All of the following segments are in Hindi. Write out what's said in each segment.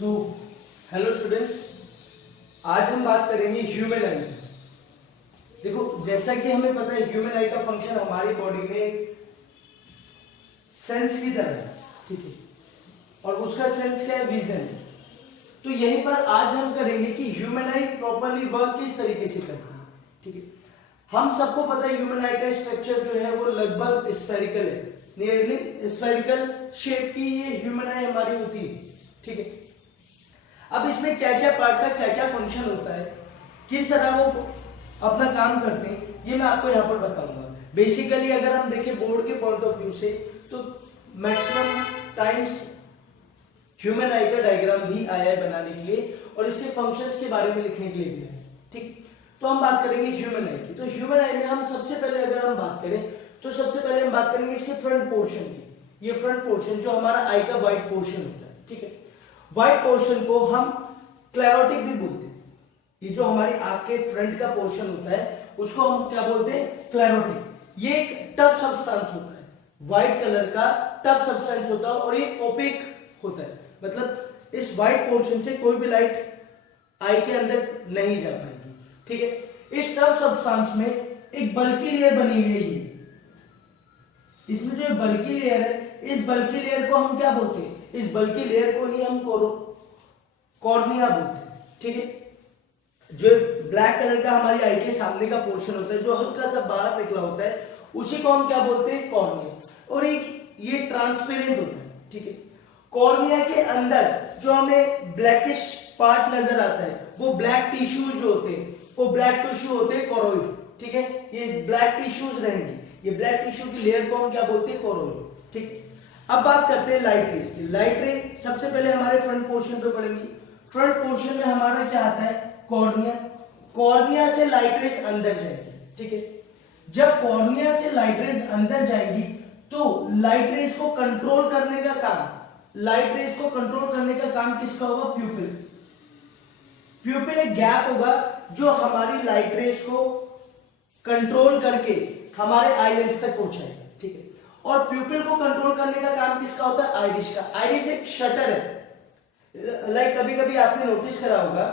सो हेलो स्टूडेंट्स, आज हम बात करेंगे ह्यूमन आई। देखो, जैसा कि हमें पता है ह्यूमन आई का फंक्शन हमारी बॉडी में सेंस की तरह है, ठीक है, और उसका सेंस क्या है? विजन। तो यहीं पर आज हम करेंगे कि ह्यूमन आई प्रॉपरली वर्क किस तरीके से करती है, ठीक है। हम सबको पता है ह्यूमन आई का स्ट्रक्चर जो है वो लगभग स्फेरिकल है, नियरली स्फेरिकल शेप की ये ह्यूमन आई हमारी होती है, ठीक है। अब इसमें क्या क्या पार्ट का क्या क्या फंक्शन होता है, किस तरह वो अपना काम करते हैं, ये मैं आपको यहाँ पर बताऊंगा। बेसिकली अगर हम देखें बोर्ड के पॉइंट ऑफ व्यू से तो मैक्सिमम टाइम्स ह्यूमन आई का डायग्राम भी आया है बनाने के लिए और इसके फंक्शंस के बारे में लिखने के लिए भी है, ठीक। तो हम बात करेंगे ह्यूमन आई की। तो ह्यूमन आई में हम सबसे पहले अगर हम बात करें तो सबसे पहले हम बात करेंगे इसके फ्रंट पोर्शन की। ये फ्रंट पोर्शन जो हमारा आई का व्हाइट पोर्शन होता है, ठीक है। व्हाइट पोर्शन को हम क्लेरोटिक भी बोलते हैं। ये जो हमारी आंख के फ्रंट का पोर्शन होता है उसको हम क्या बोलते हैं? क्लेरोटिक। ये एक टफ सब्सटेंस होता है, व्हाइट कलर का टफ सब्सटेंस होता है और ये ओपेक होता है, मतलब इस व्हाइट पोर्शन से कोई भी लाइट आई के अंदर नहीं जा पाएगी, ठीक है। इस टफ सब्सटेंस में एक बल्की लेयर बनी हुई है। इसमें जो बल्की लेयर है, इस बल्की लेयर को हम क्या बोलते हैं? इस बल्की लेयर को ही हम कॉर्निया बोलते हैं, ठीक है। जो ब्लैक कलर का हमारी आई के सामने का पोर्शन होता है जो हल्का सा बाहर निकला होता है उसी को हम क्या बोलते हैं? कॉर्निया। और एक ये ट्रांसपेरेंट होता है, ठीक है। कॉर्निया के अंदर जो हमें ब्लैकिश पार्ट नजर आता है वो ब्लैक टिश्यूज जो होते हैं वो ब्लैक टिश्यू होते हैं कोरोइड, ठीक है। ये ब्लैक टिश्यूज रहेंगी, ये ब्लैक टिश्यू की लेयर को हम क्या बोलते हैं? कोरोइड, ठीक है। अब बात करते हैं लाइट रेज की। लाइट रे सबसे पहले हमारे फ्रंट पोर्शन पे पड़ेंगी। फ्रंट पोर्शन में हमारा क्या आता है? कॉर्निया। कॉर्निया से लाइट रेज अंदर जाएगी, ठीक है। जब कॉर्निया से लाइट रेज अंदर जाएगी तो लाइट रेज को कंट्रोल करने का काम किसका होगा? प्यूपिल। प्यूपिल एक गैप होगा जो हमारी लाइट रेज को कंट्रोल करके हमारे आई लेंस तक पहुंचाएगा, ठीक है। और प्यूपिल को कंट्रोल करने का काम किसका होता है? आइरिस का। आइरिस एक शटर है। लाइक कभी कभी आपने नोटिस करा होगा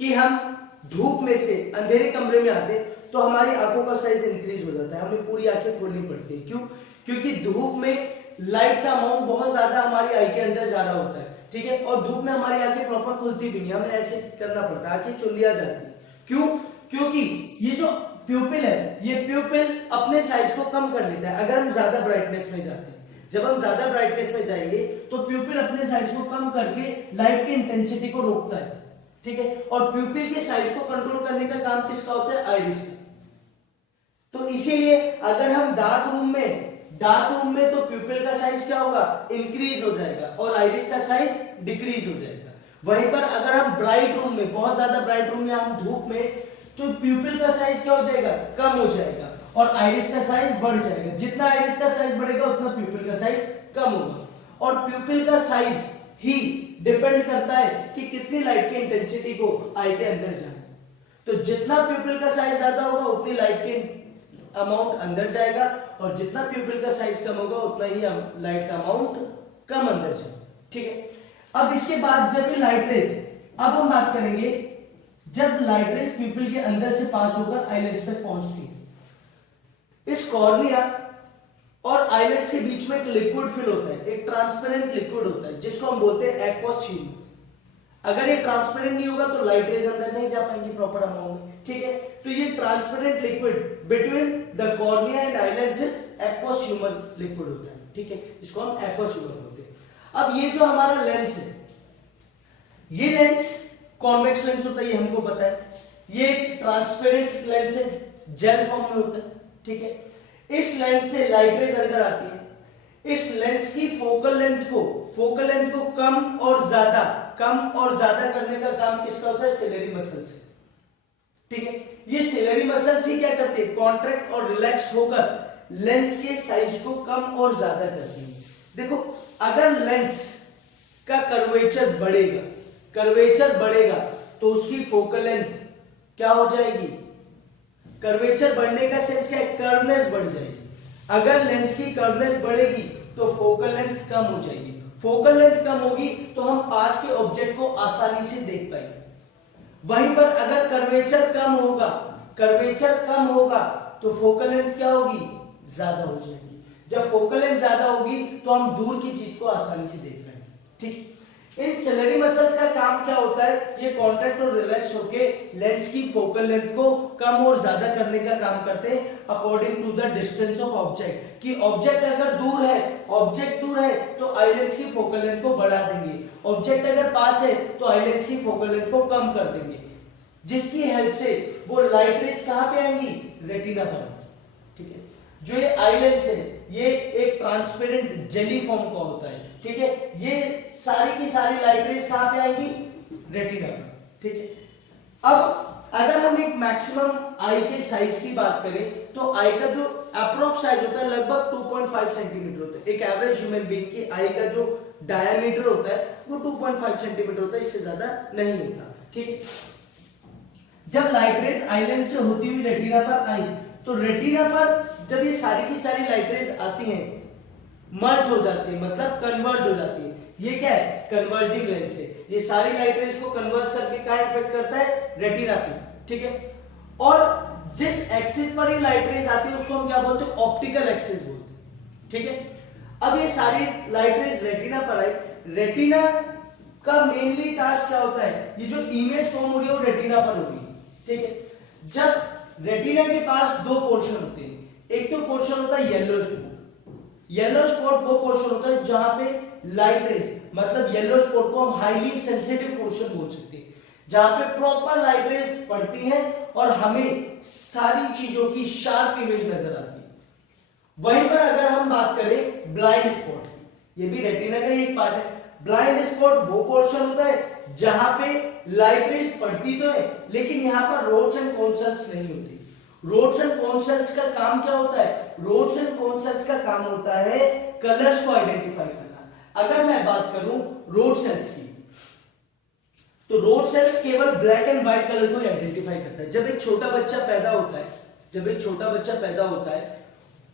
कि हम धूप में से अंधेरे कमरे में आते तो हमारी आंखों का साइज इंक्रीज हो जाता है, हमें पूरी आंखें खोलनी पड़ती है। क्यों? क्योंकि धूप में लाइट का अमाउंट बहुत ज्यादा हमारी आई के अंदर जा रहा होता है, ठीक है। और धूप में हमारी आंखें प्रॉपर खुलती भी नहीं, हमें ऐसे करना पड़ता है, आंखें चुंदिया जाती है। क्यों? क्योंकि ये जो प्यूपिल है, ये प्यूपिल अपने साइज को कम कर लेता है अगर हम ज्यादा ब्राइटनेस में जाते हैं। जब हम ज्यादा ब्राइटनेस में जाएंगे तो प्यूपिल अपने साइज को कम करके लाइट की इंटेंसिटी को रोकता है, ठीक है। और प्यूपिल के साइज को कंट्रोल करने का काम किसका होता है? आइरिस का। तो इसीलिए अगर हम डार्क रूम में तो प्यूपिल का साइज क्या होगा? इंक्रीज हो जाएगा और आइरिस का साइज डिक्रीज हो जाएगा। वहीं पर अगर हम ब्राइट रूम में, बहुत ज्यादा ब्राइट रूम में, हम धूप में, तो प्यूपिल का साइज क्या हो जाएगा? कम हो जाएगा और आइरिस का साइज बढ़ जाएगा। जितना आइरिस का साइज बढ़ेगा उतना प्यूपिल का साइज कम होगा। और प्यूपिल का साइज ही डिपेंड करता है कि कितनी लाइट की इंटेंसिटी को आई के अंदर जाना। तो जितना प्यूपिल का साइज ज्यादा होगा उतनी लाइट की अमाउंट अंदर जाएगा और जितना प्यूपिल का साइज कम होगा उतना ही लाइट का अमाउंट कम अंदर जाएगा, ठीक है। अब इसके बाद जब ये लाइट रेज, अब हम बात करेंगे जब लाइट रेज प्यूपिल के अंदर से पास होकर आईलेंस तक पहुंचती है। इस कॉर्निया और आईलेंस के बीच में एक लिक्विड फिल होता है, एक ट्रांसपेरेंट लिक्विड होता है जिसको हम बोलते हैं एक्वस ह्यूमर। अगर ये ट्रांसपेरेंट नहीं होगा तो लाइट रेज अंदर नहीं जा पाएंगी प्रॉपर अमाउंट में, ठीक है। तो ये transparent liquid between the cornea and eye lens aqueous humour liquid होता है, ठीक है। इसको हम एक्वस ह्यूमर बोलते हैं। अब ये जो हमारा लेंस है, ये लेंस कॉन्वेक्स लेंस होता है, ये हमको पता है। ये एक ट्रांसपेरेंट लेंस है, जेल फॉर्म में होता है, ठीक है। इस लेंस से लाइट रेज अंदर आती है। इस लेंस की फोकल लेंथ को कम और ज्यादा करने का काम किसका होता है? सिलेरी मसल्स, ठीक है। ये सिलेरी मसल्स ही क्या करते हैं? कॉन्ट्रैक्ट और रिलैक्स होकर लेंस के साइज को कम और ज्यादा करती है। देखो, अगर लेंस का कर्वेचर बढ़ेगा तो उसकी फोकल लेंथ क्या हो जाएगी? कर्वेचर बढ़ने का सेंस क्या है? कर्वनेस बढ़ जाएगी। अगर लेंस की कर्वनेस बढ़ेगी तो फोकल लेंथ कम हो जाएगी। फोकल लेंथ कम होगी तो हम पास के ऑब्जेक्ट को आसानी से देख पाएंगे। वहीं पर अगर कर्वेचर कम होगा तो फोकल लेंथ क्या होगी, ज्यादा हो जाएगी। जब फोकल लेंथ ज्यादा होगी तो हम दूर की चीज को आसानी से देख पाएंगे। ठीक, इन सिलेरी मसल्स का काम क्या होता है, ये कॉन्ट्रैक्ट और रिलैक्स होके लेंस की फोकल लेंथ को कम और ज्यादा करने का काम करते हैं according to the distance of object. कि ऑब्जेक्ट अगर दूर है तो आई लेंस की फोकल लेंथ को बढ़ा देंगे, ऑब्जेक्ट अगर पास है तो आई लेंस की फोकल लेंथ को कम कर देंगे, जिसकी हेल्प से वो लाइट रेस कहां पे आएंगी, रेटिना पर। ठीक है, जो ये आई लेंस है ये एक ट्रांसपेरेंट जेली फॉर्म का होता है। ठीक है, ये सारी की सारी लाइट रेस कहां पे आएंगी, रेटिना पर। ठीक है, अब अगर हम एक मैक्सिमम आई के साइज की बात करें तो आई का जो अप्रोक्स साइज होता है लगभग 2.5 सेंटीमीटर होता है। एक एवरेज ह्यूमन बीइंग की आई का जो डायमीटर होता है वो 2.5 सेंटीमीटर होता है, इससे ज्यादा नहीं होता। ठीक है, जब लाइट रेस आई लेंस से होती हुई रेटिना पर आई तो रेटिना पर जब ये सारी की सारी लाइट रेस आती हैं, मर्ज हो जाती है, मतलब कन्वर्ज हो जाती है। ये क्या है, कन्वर्जिंग लेंस है। ये सारी लाइट रेस को कन्वर्ज करके कहां इफेक्ट करता है, रेटिना पे। ठीक है, और जिस एक्सिस पर ये लाइट रेस आती है उसको हम क्या बोलते हैं, ऑप्टिकल एक्सिस बोलते हैं। ठीक है, अब ये सारी लाइट रेस रेटिना पर आई, रेटिना का मेनली टास्क क्या होता है, ये जो इमेज फॉर्म हो रही है वो रेटिना पर होगी। ठीक है, जब रेटिना के पास दो पोर्शन होते हैं, एक तो पोर्शन होता है येलो स्पॉट। येलो स्पॉट वो पोर्शन होता है जहां पे लाइट रेस, मतलब येलो स्पॉट को हम हाईली सेंसिटिव पोर्शन बोल सकते हैं, जहां पे प्रॉपर लाइट रेस पड़ती है और हमें सारी चीजों की शार्प इमेज नजर आती है। वहीं पर अगर हम बात करें ब्लाइंड स्पॉट की, ये भी रेटिना का ही एक पार्ट है। ब्लाइंड स्पॉट वो पोर्शन होता है जहां पे लाइट रेस पड़ती तो है लेकिन यहां पर रोड्स एंड कोन सेल्स नहीं होती। रोड्स एंड कोन सेल्स का काम क्या होता है, रोड्स एंड कोन सेल्स का काम होता है कलर्स को आइडेंटिफाई करना। अगर मैं बात करूं रोड सेल्स की, तो रोड सेल्स केवल ब्लैक एंड व्हाइट कलर को आइडेंटिफाई करता है। जब एक छोटा बच्चा पैदा होता है,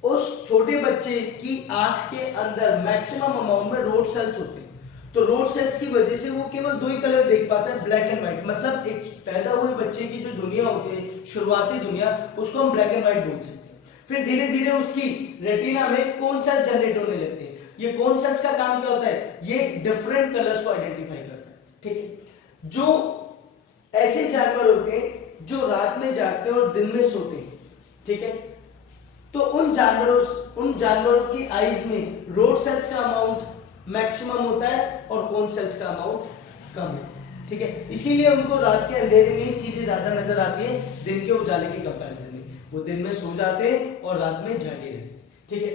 उस छोटे बच्चे की आंख के अंदर मैक्सिमम अमाउंट में रोड सेल्स होते हैं। तो रोड सेल्स की वजह से वो केवल दो ही कलर देख पाता है, ब्लैक एंड व्हाइट। मतलब एक पैदा हुए बच्चे की जो दुनिया होती है, शुरुआती दुनिया, उसको हम ब्लैक एंड व्हाइट बोल सकते हैं। फिर धीरे धीरे उसकी रेटिना में कोन सेल जनरेट होने लगते हैं। ये कोन सेल्स का काम क्या होता है, ये डिफरेंट कलर्स को आइडेंटिफाई करता है। ठीक है, जो ऐसे जानवर होते हैं जो रात में जागते हैं और दिन में सोते हैं, ठीक है, तो उन जानवरों की आईज में रोड सेल्स का अमाउंट मैक्सिमम होता है और कोन सेल्स का अमाउंट कम है। ठीक है, इसीलिए उनको रात के अंधेरे में ही चीजें ज्यादा नजर आती है दिन के उजाले के कंपैरिजन में। वो दिन में सो जाते हैं और रात में जागे रहते हैं। ठीक है,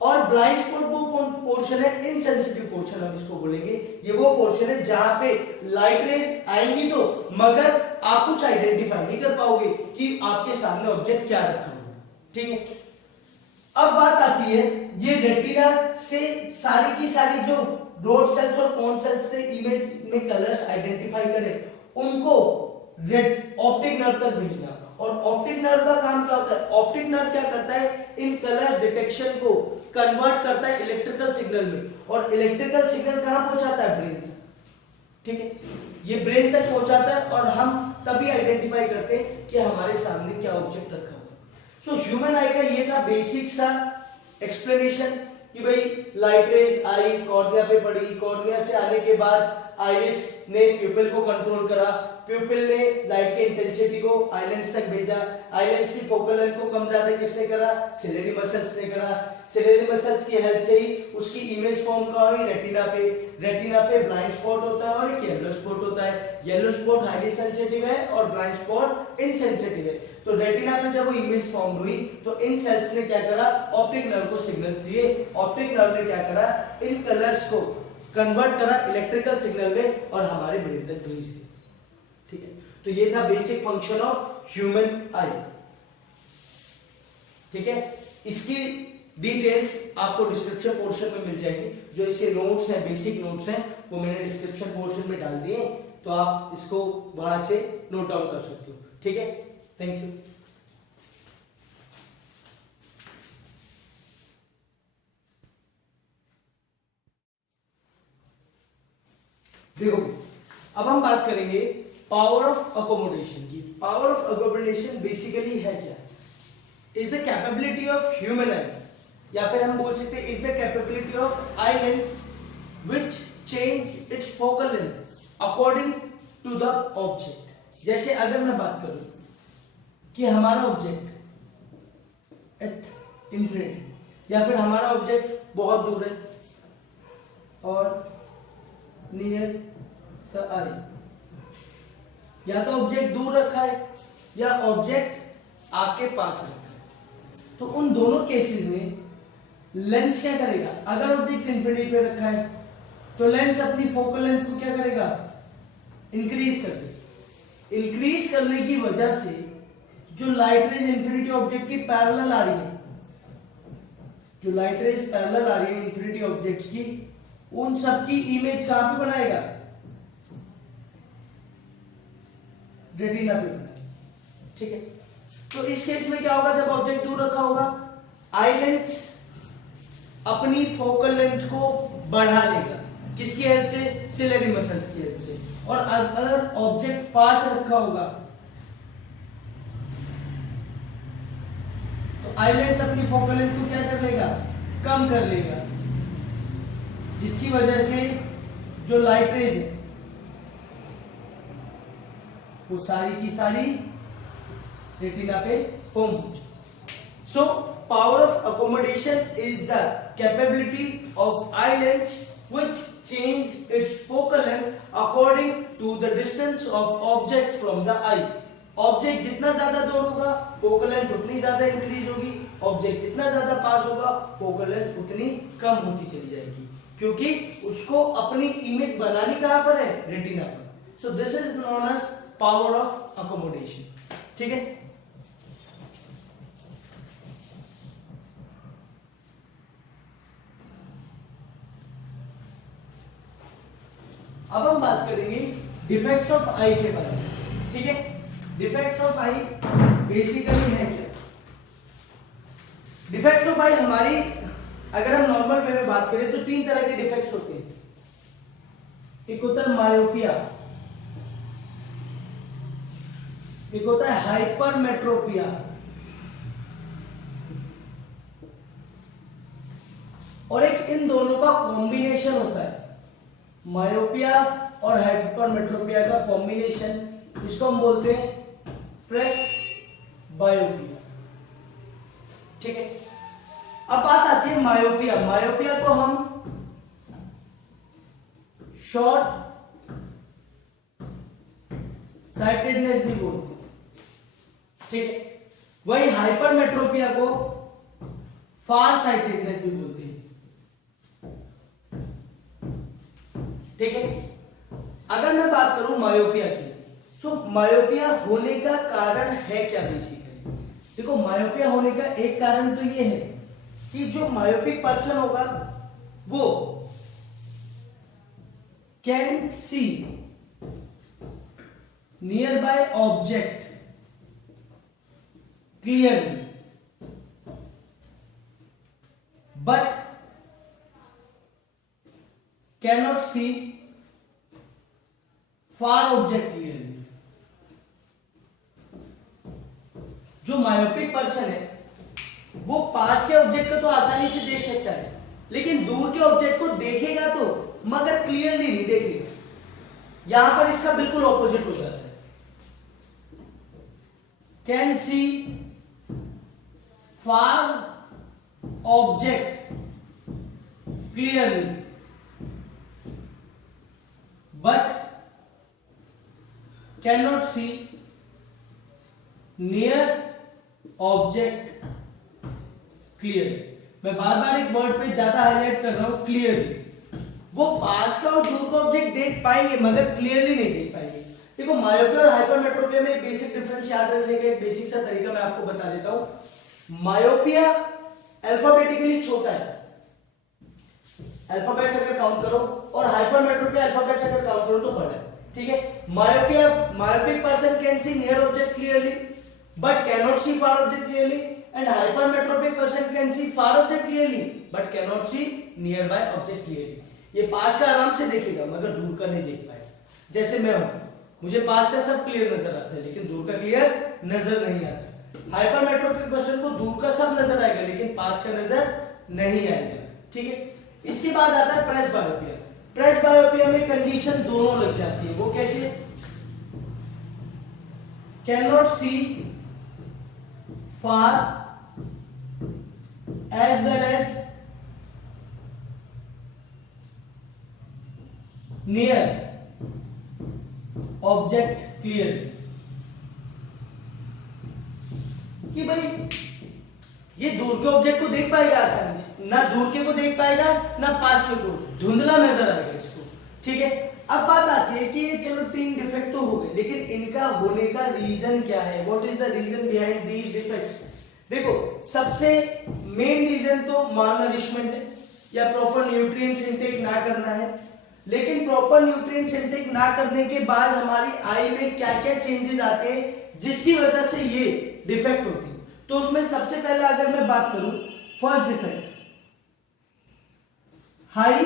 और ब्लाइंड स्पॉट वो पोर्शन है, इनसेंसिटिव पोर्शन हम इसको बोलेंगे। ये वो पोर्शन है जहां पे लाइट रेस आएंगी तो मगर आप कुछ आइडेंटिफाई नहीं कर पाओगे कि आपके सामने ऑब्जेक्ट क्या रखा हुआ है। ठीक है, अब बात आती है ये रेटिना से सारी की सारी जो रोड सेल्स और कोन सेल्स से इमेज में कलर्स आइडेंटिफाई करें, उनको ऑप्टिक नर्व तक भेजना। और ऑप्टिक नर्व का काम क्या होता है, ऑप्टिक नर्व क्या करता है, इन कलर डिटेक्शन को कन्वर्ट करता है इलेक्ट्रिकल सिग्नल में, और इलेक्ट्रिकल सिग्नल कहां पहुंचाता है, ब्रेन तक। ठीक है, ये ब्रेन तक पहुंचाता है और हम तभी आइडेंटिफाई करते हैं कि हमारे सामने क्या ऑब्जेक्ट रखा हुआ। सो ह्यूमन आई का ये था बेसिक सा एक्सप्लेनेशन कि भाई लाइट रेज आई, कॉर्निया पे पड़ी, कॉर्निया से आने के बाद आइरिस ने प्यूपिल को कंट्रोल करा, प्यूपिल ने लाइट के इंटेंसिटी को आइलेंस तक भेजा, आइलेंस की फोकल लेंथ को कम ज्यादा किसने करा, सिलेरी मसल्स ने करा। सिलेरी मसल्स की हेल्प से ही उसकी इमेज फॉर्म कहां हुई, रेटिना पे। रेटिना पे ब्लाइंड स्पॉट होता है और एक येलो स्पॉट होता है। येलो स्पॉट हाईली सेंसिटिव है और ब्लाइंड स्पॉट इनसेंसिटिव है। तो रेटिना पे जब वो इमेज फॉर्म हुई तो इन सेल्स ने क्या करा, ऑप्टिक नर्व को सिग्नल्स दिए। ऑप्टिक नर्व ने क्या करा, इन कलर्स को कन्वर्ट करा इलेक्ट्रिकल सिग्नल में और हमारे ब्रेन तक भेज दिया। ठीक है, तो ये था बेसिक फंक्शन ऑफ ह्यूमन आई। ठीक है, इसकी डिटेल्स आपको डिस्क्रिप्शन पोर्शन में मिल जाएगी। जो इसके नोट्स हैं, बेसिक नोट्स हैं, वो मैंने डिस्क्रिप्शन पोर्शन में डाल दिए, तो आप इसको वहां से नोट डाउन कर सकते हो। ठीक है, थैंक यू। देखो अब हम बात करेंगे पावर ऑफ अकोमोडेशन की। पावर ऑफ अकोमोडेशन बेसिकली है क्या? Is the capability of human eye, या फिर हम बोल सकते हैं is the capability of eye lens which change its focal length according to the object. जैसे अगर मैं बात करूं कि हमारा ऑब्जेक्ट एट इंफिनिटी, या फिर हमारा ऑब्जेक्ट बहुत दूर है और नियर द आई, या तो ऑब्जेक्ट दूर रखा है या ऑब्जेक्ट आपके पास रखा है, तो उन दोनों केसेस में लेंस क्या करेगा? अगर ऑब्जेक्ट इंफिनिटी पे रखा है तो लेंस अपनी फोकल लेंथ को क्या करेगा? इंक्रीज कर देगा। इंक्रीज करने की वजह से जो लाइट रेज इंफिनिटी ऑब्जेक्ट की पैरेलल आ रही है, जो लाइट रेज पैरेलल आ रही है इंफिनिटी ऑब्जेक्ट्स की, उन सब की इमेज कहां पे बनाएगा? रेटिना पे बनाएगा। ठीक है, तो इस केस में क्या होगा? जब ऑब्जेक्ट दूर रखा होगा, आई लेंस अपनी फोकल लेंथ को बढ़ा लेगा। किसकी हेल्प से? सिलेरी मसल्स की हेल्प से। और अगर ऑब्जेक्ट पास रखा होगा तो आई लेंस अपनी फोकल लेंथ को क्या कर लेगा? कम कर लेगा, जिसकी वजह से जो लाइट रेज है वो सारी की सारी रेटिना पे फॉर्म हो जाए। So power of accommodation is the capability of eye lens which change its focal length according to the distance of object from the eye. Object जितना ज्यादा दूर होगा फोकल लेंथ उतनी ज्यादा इंक्रीज होगी, ऑब्जेक्ट जितना ज्यादा पास होगा फोकल लेंथ उतनी कम होती चली जाएगी, क्योंकि उसको अपनी इमेज बनानी कहां पर है? रेटिना पर। So this is known as power of accommodation. ठीक है, अब हम बात करेंगे डिफेक्ट्स ऑफ आई के बारे में। ठीक है, डिफेक्ट्स ऑफ आई बेसिकली है क्या? डिफेक्ट्स ऑफ आई हमारी, अगर हम नॉर्मल वे में बात करें तो तीन तरह के डिफेक्ट्स होते हैं। एक होता है मायोपिया, एक होता है हाइपरमेट्रोपिया, और एक इन दोनों का कॉम्बिनेशन होता है। मायोपिया और हाइपरमेट्रोपिया का कॉम्बिनेशन, इसको हम बोलते हैं प्रेस बायोपिया। ठीक है, अब बात आती है मायोपिया। मायोपिया को हम शॉर्ट साइटेडनेस भी बोलते हैं। ठीक है, वही हाइपरमेट्रोपिया को फार साइटेडनेस भी बोलते हैं। ठीक है, अगर मैं बात करूं मायोपिया की, तो मायोपिया होने का कारण है क्या? बेसिकली देखो, मायोपिया होने का एक कारण तो ये है कि जो मायोपिक पर्सन होगा वो can see nearby object clearly, but cannot see far object clearly। जो मायोपिक पर्सन है वो पास के ऑब्जेक्ट को तो आसानी से देख सकता है, लेकिन दूर के ऑब्जेक्ट को देखेगा तो मगर क्लियरली नहीं देखेगा। यहां पर इसका बिल्कुल ऑपोजिट हो जाता है। Can see far object clearly but cannot see near object clearly। मैं बार बार एक वर्ड पे ज्यादा हाईलाइट कर रहा हूं, क्लियरली। वो पास का और दूर का ऑब्जेक्ट देख पाएंगे मगर क्लियरली नहीं देख पाएंगे। देखो, मायोपिया और हाइपरमेट्रोपिया में एक बेसिक डिफरेंस याद रखने का एक बेसिक सा तरीका मैं आपको बता देता हूं। मायोपिया अल्फाबेटिकली छोटा है, अल्फाबेट्स अगर काउंट करो, और हाइपरमेट्रोपिया अल्फाबेट्स अगर काउंट करो तो बड़ा है। ठीक है, myopia, myopic person can see near object clearly but can not see far object clearly, and hypermetropic person can see far object clearly but can not see nearby object clearly. ये पास का आराम से देखेगा मगर दूर का नहीं देख पाएगा। जैसे मैं हूं, मुझे पास का सब क्लियर नजर आता है लेकिन दूर का क्लियर नजर नहीं आता। हाइपरमेट्रोपिक पर्सन को दूर का सब नजर आएगा लेकिन पास का नजर नहीं आएगा। ठीक है, इसके बाद आता है प्रेस बायोपिया। प्रेस बायोपिया में कंडीशन दोनों लग जाती है। वो कैसे? Can not see far as well as near object clearly. कि भाई ये दूर के ऑब्जेक्ट को देख पाएगा आसानी से, ना दूर के को देख पाएगा ना पास के को, धुंधला नजर आएगा इसको। ठीक है, अब बात आती है कि चलो 3 डिफेक्ट तो हो गए लेकिन इनका होने का रीजन क्या है? What is the reason behind these defects? देखो, सबसे मेन रीजन तो मालनरिशमेंट है या प्रॉपर न्यूट्रिएंट्स इनटेक ना करना है। लेकिन प्रॉपर न्यूट्रिएंट्स इनटेक ना करने के बाद हमारी आई में क्या क्या चेंजेस आते हैं जिसकी वजह से ये डिफेक्ट होती है। तो उसमें सबसे पहले अगर मैं बात करूं, first defect high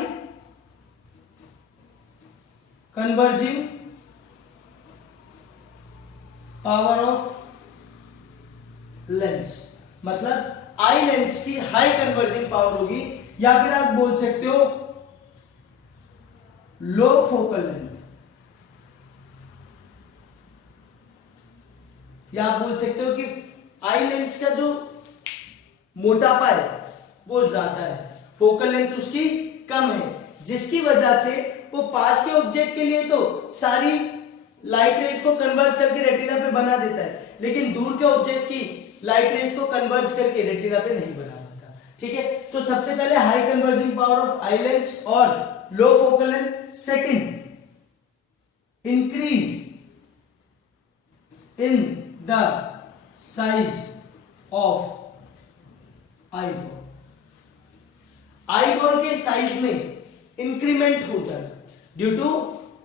converging power of lens, मतलब आई लेंस की हाई कन्वर्जिंग पावर होगी या फिर आप बोल सकते हो लो फोकल लेंथ, या आप बोल सकते हो कि आई लेंस का जो मोटापा है वो ज्यादा है, फोकल लेंथ उसकी कम है, जिसकी वजह से वो पास के ऑब्जेक्ट के लिए तो सारी लाइट रेज को कन्वर्ज करके रेटिना पे बना देता है लेकिन दूर के ऑब्जेक्ट की लाइट रेज को कन्वर्ज करके रेटिना पे नहीं बना पाता। ठीक है, तो सबसे पहले high converging power of eye lens और low focal length. Second, increase in the size of eyeball, eyeball के साइज में इंक्रीमेंट हो जाना due to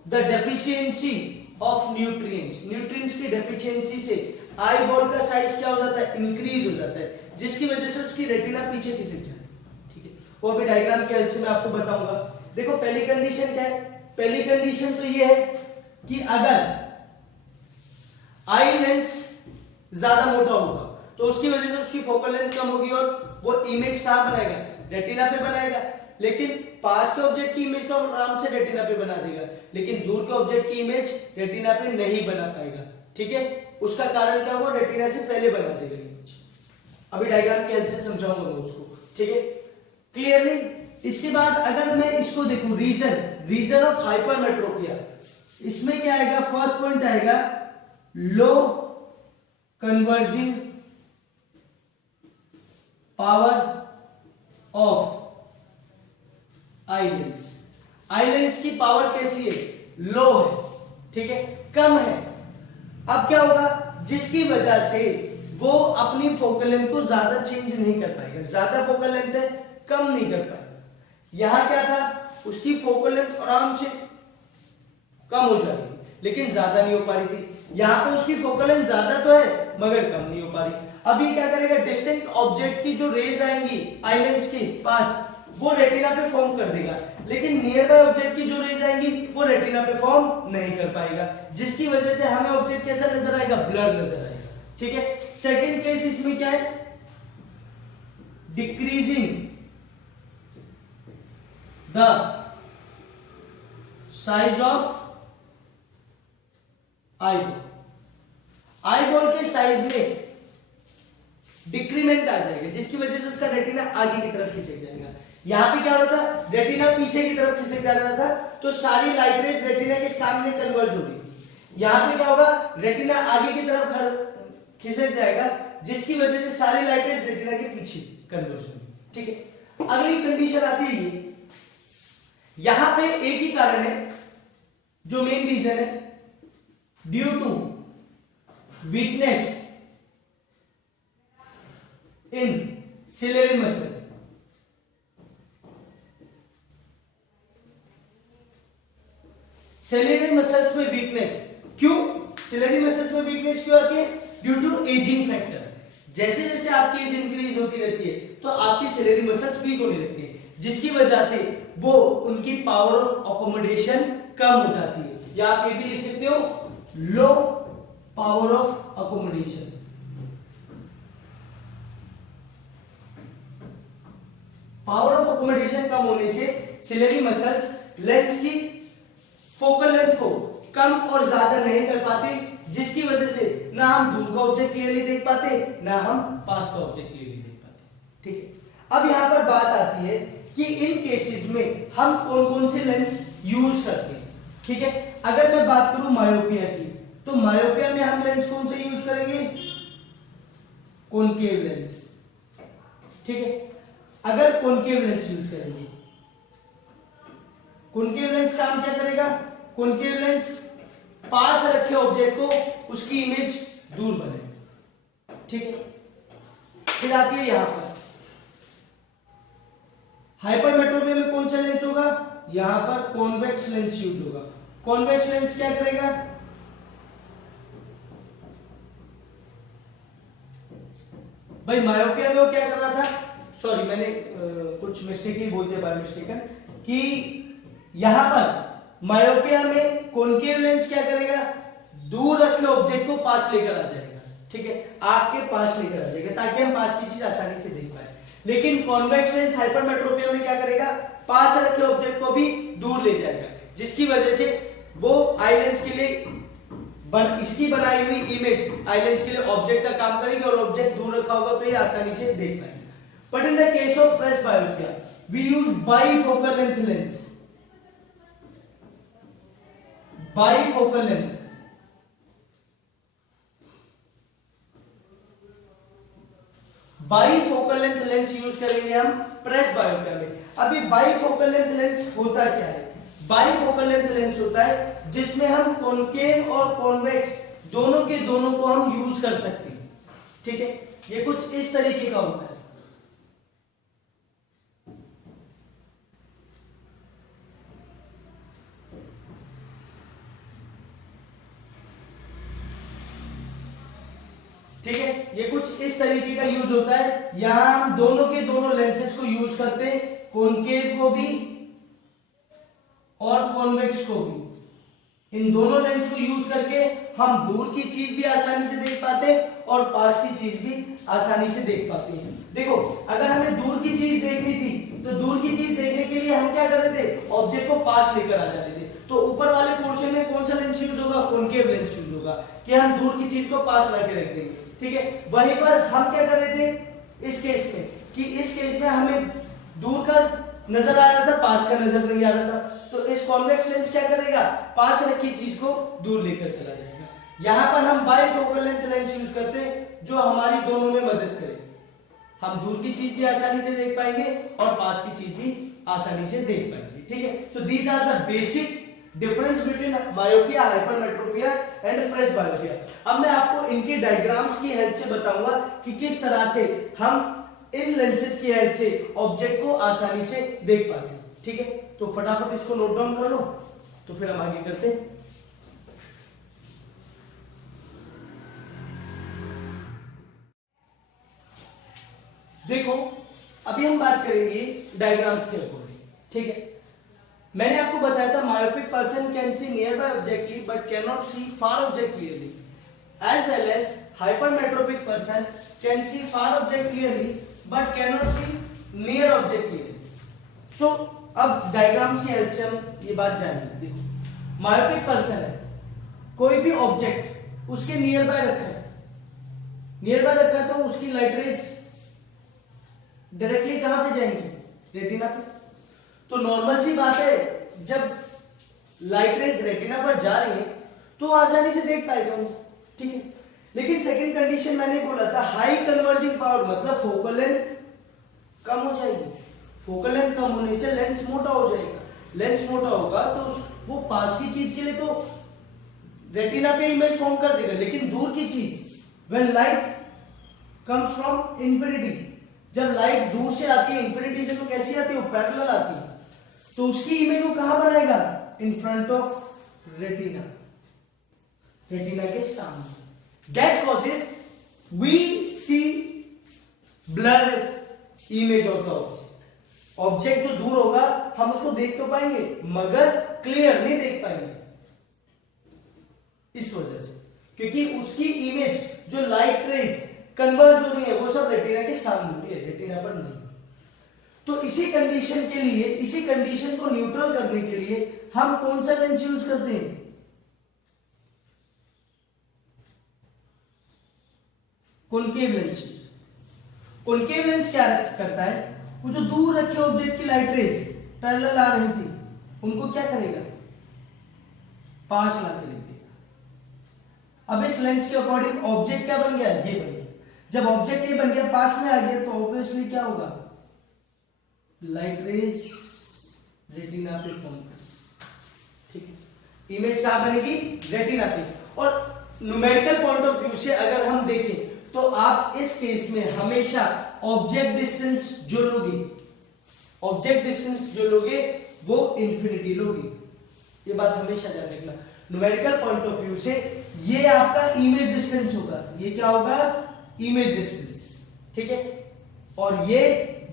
the deficiency of nutrients. Nutrients की डेफिशिएंसी से आईबॉल का साइज क्या हो जाता है? इंक्रीज हो जाता है, जिसकी वजह से उसकी रेटिना पीछे खिसक जाती है। ठीक है, वो अभी डायग्राम के हेल्प से मैं आपको बताऊंगा। देखो, पहली कंडीशन क्या है? पहली कंडीशन तो ये है कि अगर आई लेंस ज्यादा मोटा होगा तो उसकी वजह से उसकी फोकल लेंथ कम होगी और वो इमेज कहां बनाएगा? रेटिना पे बनाएगा। लेकिन पास के ऑब्जेक्ट की इमेज तो आराम से रेटिना पे बना देगा लेकिन दूर के ऑब्जेक्ट की इमेज रेटिना पे नहीं बना पाएगा। ठीक है, उसका कारण क्या होगा? रेटिना से पहले बना देगा इमेज। अभी डायग्राम की हेल्प से समझाऊंगा मैं उसको। ठीक है, क्लियरली। इसके बाद अगर मैं इसको देखूं, रीजन ऑफ हाइपरमेट्रोपिया, इसमें क्या आएगा? फर्स्ट पॉइंट आएगा low converging power of eye lens. Eye lens की पावर कैसी है? लो है। ठीक है, कम है। अब क्या होगा? जिसकी वजह से वो अपनी फोकल लेंथ को ज्यादा चेंज नहीं कर पाएगा। ज्यादा फोकल लेंथ है, कम नहीं कर पाएगा। यहां क्या था? उसकी फोकल लेंथ आराम से कम हो जाएगी लेकिन ज्यादा नहीं हो पा रही थी। यहां पे उसकी फोकल लेंथ ज्यादा तो है मगर कम नहीं हो पा रही। अब ये क्या करेगा? डिस्टिंक्ट ऑब्जेक्ट की जो रेज आएंगी आई लेंस के पास वो रेटिना पे फॉर्म कर देगा लेकिन नियर बाय ऑब्जेक्ट की जो रेज आएंगी वो रेटिना पे फॉर्म नहीं कर पाएगा, जिसकी वजह से हमें ऑब्जेक्ट कैसा नजर आएगा? ब्लर नजर आएगा। ठीक है, सेकंड केस इसमें क्या है? Decreasing the size of eyeball, eyeball के साइज में डिक्रीमेंट आ जाएगा जिसकी वजह से उसका रेटिना आगे की तरफ खिसक जाएगा। यहां पे क्या हो रहा था? रेटिना पीछे की तरफ खिसक जा रहा था तो सारी लाइट रेज रेटिना के सामने कन्वर्ज हो रही। यहां पे क्या होगा? रेटिना आगे की तरफ खिसक जाएगा जिसकी वजह से सारी लाइट रेज रेटिना के पीछे कन्वर्ज होगी। ठीक है, अगली कंडीशन आती है ये। यहां पे एक ही कारण है जो मेन रीजन है, due to weakness in ciliary muscle. Ciliary muscles में वीकनेस क्यों? सिलेरी मसल्स में वीकनेस क्यों आती है? Due to ageing factor. जैसे जैसे आपकी एज इंक्रीज होती रहती है तो आपकी सिलेरी मसल्स वीक होने लगती है जिसकी वजह से वो उनकी पावर ऑफ अकोमोडेशन कम हो जाती है, या आप ये भी लिख सकते हो low power of accommodation. Power of accommodation कम होने से सिलेरी मसल्स लेंस की फोकल लेंथ को कम और ज्यादा नहीं कर पाते, जिसकी वजह से ना हम दूर का ऑब्जेक्ट क्लियरली देख पाते, ना हम पास का ऑब्जेक्ट क्लियरली देख पाते। ठीक है, अब यहां पर बात आती है कि इन केसेस में हम कौन कौन से लेंस यूज करते हैं। ठीक है, अगर मैं बात करूं मायोपिया की, तो मायोपिया में हम लेंस कौन से यूज करेंगे, कॉनकेव लेंस। ठीक है, अगर कॉनकेव लेंस यूज करेंगे, कॉनकेव लेंस काम क्या करेगा, कॉनकेव लेंस पास रखे ऑब्जेक्ट को उसकी इमेज दूर बने। ठीक है, फिर आती है यहां पर हाइपरमेट्रोपिया में कौन सा लेंस होगा, यहां पर कॉन्वेक्स लेंस यूज होगा। कॉन्वेक्स लेंस क्या करेगा, भाई मायोपिया में वो क्या कर रहा था, सॉरी मैंने कुछ मिस्टेकली बोल दिया, बाय मिस्टेकन, कि यहां पर मायोपिया में कॉनकेव लेंस क्या करेगा, दूर रखे ऑब्जेक्ट को पास लेकर आ जाएगा। ठीक है, आपके पास लेकर आ जाएगा ताकि हम पास की चीज आसानी से देख पाए। लेकिन कॉन्वेक्स लेंस हाइपरमेट्रोपिया में क्या करेगा, पास रखे ऑब्जेक्ट को भी दूर ले जाएगा, जिसकी वजह से वो आई लेंस के लिए इसकी बनाई हुई इमेज आई लेंस के लिए ऑब्जेक्ट का काम करेगी और ऑब्जेक्ट दूर रखा होगा तो ये आसानी से देख पाएंगे। But in the case of presbyopia we use bifocal length lens. Bifocal length, bifocal length lens use करेंगे हम प्रेस बायोपिया में। अभी बाइफोकल लेंथ लेंस होता क्या है, बाइफोकल लेंथ लेंस होता है जिसमें हम कॉनकेव और कॉन्वेक्स दोनों के दोनों को हम यूज कर सकते हैं। ठीक है, ये कुछ इस तरीके का होता है। ठीक है, ये कुछ इस तरीके का यूज होता है। यहां हम दोनों के दोनों लेंसेज को यूज करते हैं, कॉनकेव को भी और कॉन्वेक्स को भी। इन दोनों लेंस को यूज करके हम दूर की चीज भी आसानी से देख पाते हैं और पास की चीज भी आसानी से देख पाते हैं। देखो, अगर हमें दूर की चीज देखनी थी तो दूर की चीज देखने के लिए हम क्या कर रहे थे, ऑब्जेक्ट को पास लेकर आ जाते थे। तो ऊपर वाले पोर्शन में कौन सा लेंस यूज होगा, कॉनकेव लेंस यूज होगा, कि हम दूर की चीज को पास लाके रख देंगे। ठीक है, वहीं पर हम क्या कर रहे थे इस केस में, कि इस केस में हमें दूर का नजर आ रहा था, पास का नजर नहीं आ रहा था। तो इस कॉन्वेक्स लेंस क्या करेगा, पास रखी चीज को दूर लेकर चला जाएगा। यहां पर हम बाइफोकल लेंथ लेंस यूज करते हैं जो हमारी दोनों में मदद करे। हम दूर की चीज भी आसानी से देख पाएंगे और पास की चीज भी आसानी से देख पाएंगे। ठीक है, so these are the basic difference between myopia, hypermetropia and presbyopia. अब मैं आपको इनके डायग्राम्स की हेल्प से बताऊंगा कि किस तरह से हम इन लेंसेज की हेल्प से ऑब्जेक्ट को आसानी से देख पाते हैं। ठीक है, तो फटाफट इसको नोट डाउन कर लो, तो फिर हम आगे करते हैं। देखो, अभी हम बात करेंगे डायग्राम्स के अकॉर्डिंग। ठीक है, मैंने आपको बताया था myopic person can see nearby object but can not see far object clearly, as well as hypermetropic person can see far object clearly but can not see near object clearly. So अब डायग्राम्स की हेल्प से हम ये बात जानेंगे। देखो, मायोपिक पर्सन है, कोई भी ऑब्जेक्ट उसके नियर बाय रखा है, नियर बाय रखा है तो उसकी लाइट रेज डायरेक्टली कहां पे जाएंगी, रेटिना पे। तो नॉर्मल सी बात है, जब लाइट रेज रेटिना पर जा रही है तो आसानी से देख पाएगा वो। ठीक है, लेकिन सेकंड कंडीशन मैंने बोला था, हाई कन्वर्जिंग पावर, मतलब फोकल लेंथ कम हो जाएगी। फोकल लेंथ कम होने से लेंस मोटा हो जाएगा। लेंस मोटा होगा तो वो पास की चीज के लिए तो रेटिना पे इमेज फॉर्म कर देगा, लेकिन दूर की चीज, when light comes from infinity, जब लाइट दूर से आती है इंफिनिटी से तो कैसी आती है, वो पैरेलल आती है, तो उसकी इमेज वो कहां बनाएगा, in front of retina, retina के सामने। That causes we see blur image of the object. Object जो दूर होगा हम उसको देख तो पाएंगे मगर क्लियर नहीं देख पाएंगे, इस वजह से, क्योंकि उसकी इमेज जो लाइट रेज कन्वर्ज हो रही है वो सब रेटिना के सामने हो रही है, रेटिना पर नहीं। तो इसी कंडीशन के लिए, इसी कंडीशन को न्यूट्रल करने के लिए हम कौन सा लेंस यूज करते हैं? Concave lens use. Concave lens क्या करता है, वो जो दूर रखे ऑब्जेक्ट की लाइट रेज पैरेलल आ रही थी उनको क्या करेगा, पास ला के रख देगा। अब इस लेंस के अकॉर्डिंग ऑब्जेक्ट क्या बन गया, ये बन गया। जब ऑब्जेक्ट ये बन गया, पास में आ गया, तो ऑब्वियसली क्या होगा, लाइट रेज रेटिना पे फॉर्म कर, ठीक है। इमेज कहां बनेगी, रेटिना पे। और न्यूमेरिकल पॉइंट ऑफ व्यू से अगर हम देखें तो आप इस केस में हमेशा ऑब्जेक्ट डिस्टेंस जो लोगे, ऑब्जेक्ट डिस्टेंस जो लोगे वो इंफिनिटी लोगे, ये बात हमेशा ध्यान रखना। न्यूमेरिकल पॉइंट ऑफ व्यू से ये आपका इमेज डिस्टेंस होगा, ये क्या होगा, इमेज डिस्टेंस, ठीक है। और ये